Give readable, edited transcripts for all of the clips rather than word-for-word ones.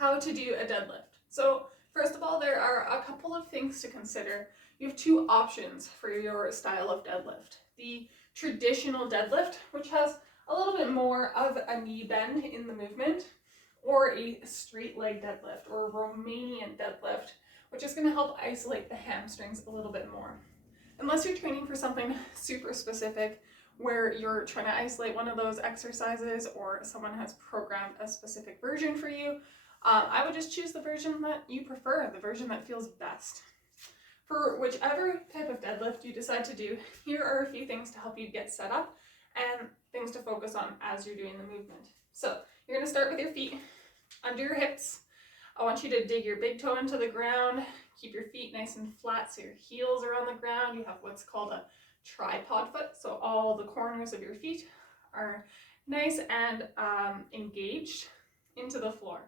how to do a deadlift. So first of all, there are a couple of things to consider. You have two options for your style of deadlift. The traditional deadlift, which has a little bit more of a knee bend in the movement, or a straight leg deadlift or a Romanian deadlift, which is going to help isolate the hamstrings a little bit more. Unless you're training for something super specific where you're trying to isolate one of those exercises or someone has programmed a specific version for you, I would just choose the version that you prefer, the version that feels best. For whichever type of deadlift you decide to do, here are a few things to help you get set up and things to focus on as you're doing the movement. So you're going to start with your feet under your hips. I want you to dig your big toe into the ground, keep your feet nice and flat so your heels are on the ground. You have what's called a tripod foot, so all the corners of your feet are nice and engaged into the floor.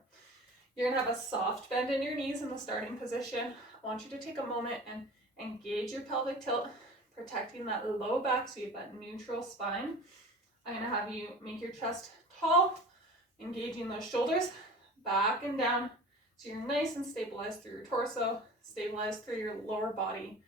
You're going to have a soft bend in your knees in the starting position. I want you to take a moment and engage your pelvic tilt, protecting that low back so you have that neutral spine. I'm going to have you make your chest tall, engaging those shoulders back and down so you're nice and stabilized through your torso, stabilized through your lower body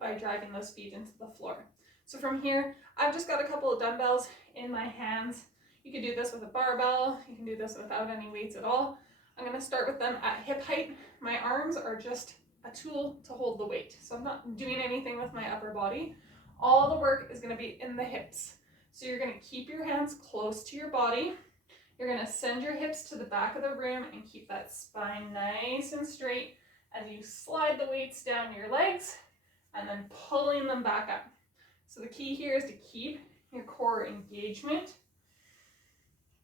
by driving those feet into the floor. So from here, I've just got a couple of dumbbells in my hands. You can do this with a barbell. You can do this without any weights at all. I'm going to start with them at hip height. My arms are just a tool to hold the weight. So I'm not doing anything with my upper body. All the work is going to be in the hips. So you're going to keep your hands close to your body. You're going to send your hips to the back of the room and keep that spine nice and straight as you slide the weights down your legs and then pulling them back up. So the key here is to keep your core engagement.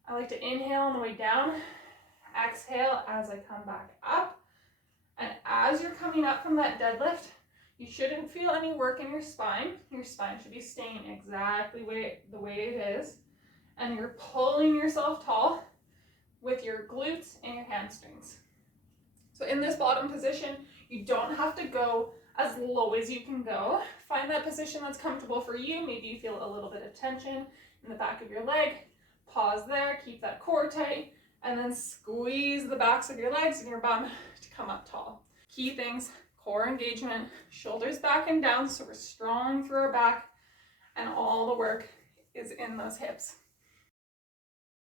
I like to inhale on the way down, exhale as I come back up. And as you're coming up from that deadlift, you shouldn't feel any work in your spine. Your spine should be staying exactly the way it is. And you're pulling yourself tall with your glutes and your hamstrings. So in this bottom position, you don't have to go as low as you can go. Find that position that's comfortable for you. Maybe you feel a little bit of tension in the back of your leg. Pause there, keep that core tight, and then squeeze the backs of your legs and your bum to come up tall. Key things: core engagement, shoulders back and down so we're strong through our back, and all the work is in those hips.